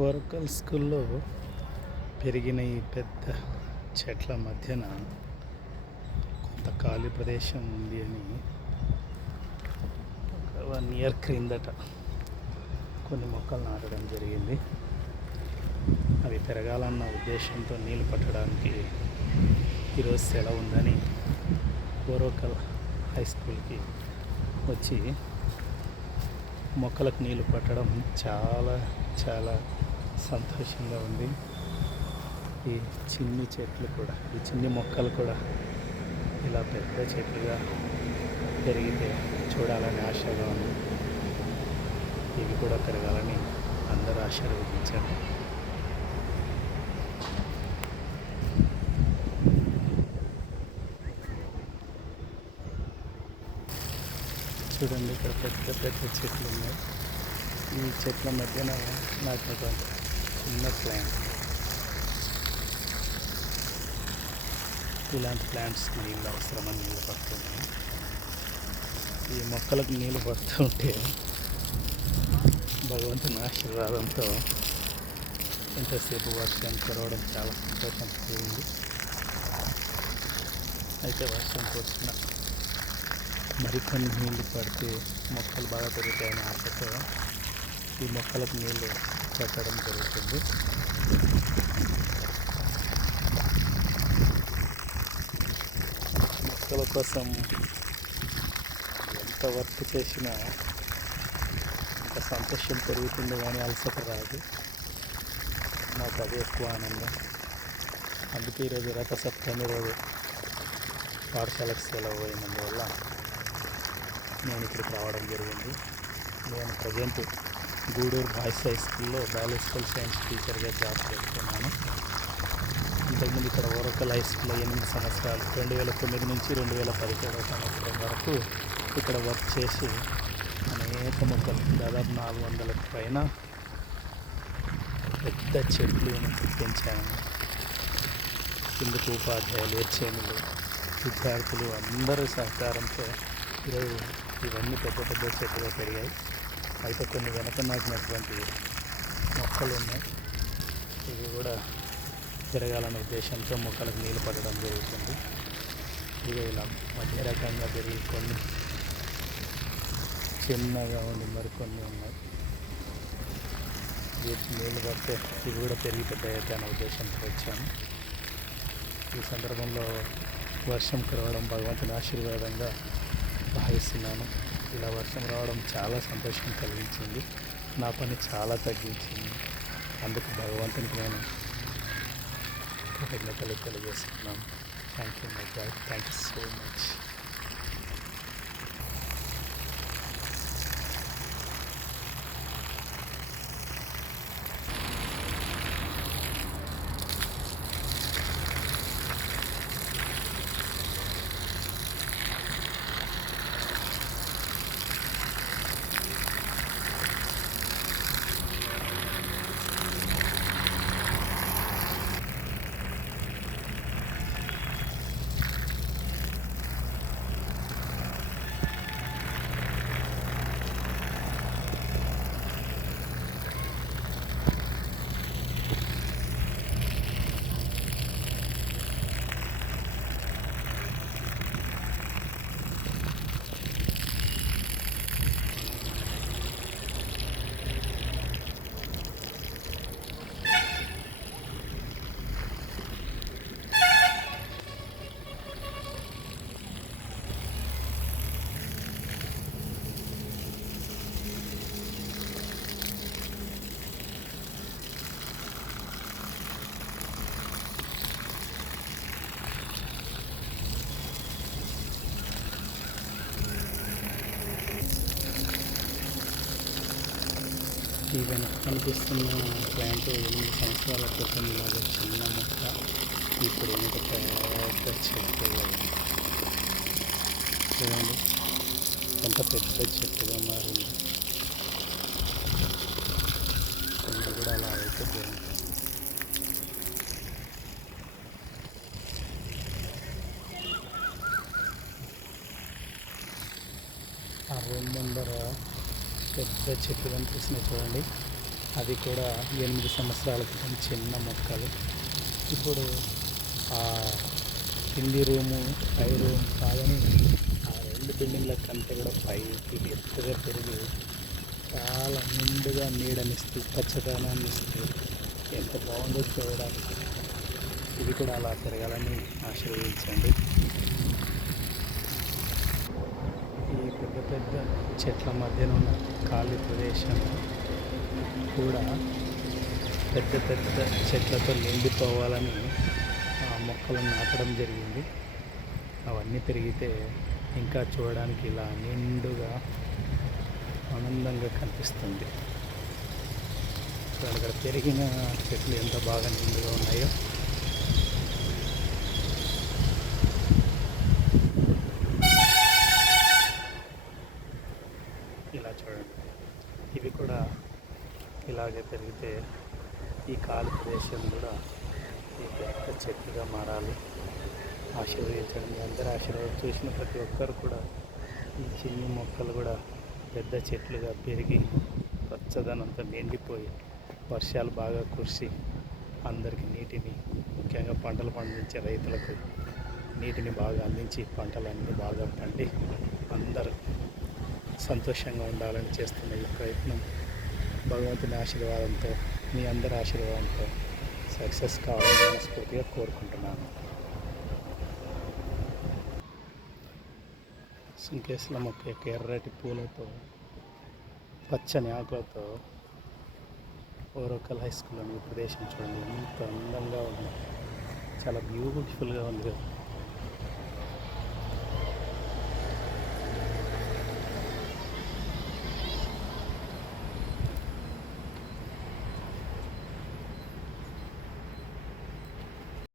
వరకల్ స్కూల్లో పెరిగిన ఈ పెద్ద చెట్ల మధ్యన కొంత ఖాళీ ప్రదేశం ఉంది అని ఒక 1 ఇయర్ క్రిందట కొన్ని మొక్కలు నాటడం జరిగింది. అవి పెరగాలన్న ఉద్దేశంతో నీళ్ళు పట్టడానికి ఈరోజు సెలవు ఉందని ఓరోకల్ హై స్కూల్కి వచ్చి మొక్కలకు నీళ్ళు పట్టడం చాలా చాలా సంతోషంగా ఉంది. ఈ చిన్ని చెట్లు కూడా, ఈ చిన్ని మొక్కలు కూడా ఇలా పెద్ద చెట్లుగా పెరిగితే చూడాలని ఆశగా ఉంది. ఇవి కూడా పెరగాలని అందరూ ఆశీర్వదించండి. చూడండి, ఇక్కడ పెద్ద పెద్ద చెట్లు ఉన్నాయి. ఈ చెట్ల మధ్యన నాకు ఒక చిన్న ప్లాంట్. ఇలాంటి ప్లాంట్స్కి నీళ్ళు అవసరమని నీళ్ళు పడుతున్నాను. ఈ మొక్కలకు నీళ్ళు పడుతుంటే భగవంతుని ఆశీర్వాదంతో ఎంతసేపు వర్షం కురవడం చాలా సంతోషం కలిగింది. అయితే వర్షం కురిసిన మరికొన్ని నీళ్ళు పడితే మొక్కలు బాగా పెరుగుతాయని ఆశతో ఈ మొక్కలకు నీళ్ళు పెట్టడం జరుగుతుంది. మొక్కల కోసం ఎంత వర్క్ చేసినా ఇంకా సంతోషం పెరుగుతుంది, కానీ అలసట రాదు. నాకు అదే ఎక్కువ ఆనందం. అందుకే ఈరోజు రథసప్తమి రోజు పాఠశాలకు సెలవు అయినందువల్ల నేను ఇక్కడికి రావడం జరిగింది. నేను ప్రజెంట్ గూడూరు బాయ్స్ హై స్కూల్లో బయాలజికల్ సైన్స్ టీచర్గా జాబ్ చేస్తున్నాను. ఇంతకుముందు ఇక్కడ ఓరకల్ హై స్కూల్లో 8 సంవత్సరాలు 2009 నుంచి 2017 సంవత్సరం వరకు ఇక్కడ వర్క్ చేసి అనేక మొక్కలు, దాదాపు 400కి పైన పెద్ద చెట్లు పెంచాను. ఇందుకు ఉపాధ్యాయులు, హెచ్ఎంలు, విద్యార్థులు అందరూ సహకారంతో ఈరోజు ఇవన్నీ పెద్ద పెద్ద చెట్లుగా పెరిగాయి. అయితే కొన్ని వెనక నాటినటువంటి మొక్కలు ఉన్నాయి. ఇవి కూడా పెరగాలనే ఉద్దేశంతో మొక్కలకు నీళ్ళు పట్టడం జరుగుతుంది. ఇవి ఇలా మధ్య రకంగా పెరిగి కొన్ని చిన్నగా ఉండి మరికొన్ని ఉన్నాయి. వీటికి నీళ్ళు పడితే ఇవి కూడా పెరిగి పెద్ద అయితే అనే ఉద్దేశంతో వచ్చాను. ఈ సందర్భంలో వర్షం కురవడం భగవంతుని ఆశీర్వాదంగా భావిస్తున్నాను. ఇలా వర్షం రావడం చాలా సంతోషం కలిగించింది. నా పని చాలా తగ్గించింది. అందుకు భగవంతునికి నేను కృతజ్ఞతలు తెలియజేస్తున్నాను. Thank you my God, thank you so much. ఈ వెనక కనిపిస్తున్న ప్లాంట్ 8 సంవత్సరాల క్రితం ఇలాగ చిన్న మొక్క ఇప్పుడు ఎంత పెద్ద చెట్టుగా ఉంది. చూడండి ఎంత పెద్ద చెట్టుగా మారింది. కొంచెం కూడా అలా అయితే బాగుంటుంది. ఆ రూమ్ ముందర పెద్ద చెట్లు కనిపిస్తున్నాయి చూడండి. అది కూడా 8 సంవత్సరాల క్రితం చిన్న మొక్కలు. ఇప్పుడు ఆ కింది రూము పై రూమ్ కాదని ఆ 2 బిల్డింగ్ల కంటే కూడా పైకి ఎత్తుగా పెరిగి చాలా నిండుగా నీడనిస్తూ పచ్చదనాన్ని ఇస్తూ ఎంత బాగుందో చూడడానికి. ఇది కూడా అలా పెరగాలని ఆశీర్వదించండి. ఈ పెద్ద పెద్ద చెట్ల మధ్యన ఉన్న ఖాళీ ప్రదేశం కూడా పెద్ద పెద్ద చెట్లతో నిండిపోవాలని ఆ మొక్కలను నాటడం జరిగింది. అవన్నీ పెరిగితే ఇంకా చూడడానికి ఇలా నిండుగా ఆనందంగా కనిపిస్తుంది. చూడండి ఇక్కడ పెరిగిన చెట్లు ఎంత బాగా నిండుగా ఉన్నాయో. ఇలా చూడండి, ఇవి కూడా ఇలాగే పెరిగితే ఈ ఖాళీ ప్రదేశం కూడా ఈ పెద్ద చెట్టుగా మారాలి. ఆశీర్వదించండి. మీ అందరూ ఆశీర్వాదం చూసిన ప్రతి ఒక్కరు కూడా ఈ చిన్ని మొక్కలు కూడా పెద్ద చెట్లుగా పెరిగి పచ్చదనంతో నిండిపోయి వర్షాలు బాగా కురిసి అందరికీ నీటిని, ముఖ్యంగా పంటలు పండించే రైతులకు నీటిని బాగా అందించి పంటలన్నీ బాగా పండి అందరూ సంతోషంగా ఉండాలని చేస్తున్న ఈ ప్రయత్నం భగవంతుని ఆశీర్వాదంతో, మీ అందరి ఆశీర్వాదంతో సక్సెస్ కావాలని మనస్ఫూర్తిగా కోరుకుంటున్నాను. సుంకేసుల మొక్క యొక్క ఎర్రటి పూలతో పచ్చని ఆకులతో ఓరోకల్ హై స్కూల్లోని ఈ ప్రదేశం చూడండి ఎంత అందంగా ఉంది. చాలా బ్యూటిఫుల్గా ఉంది కదా.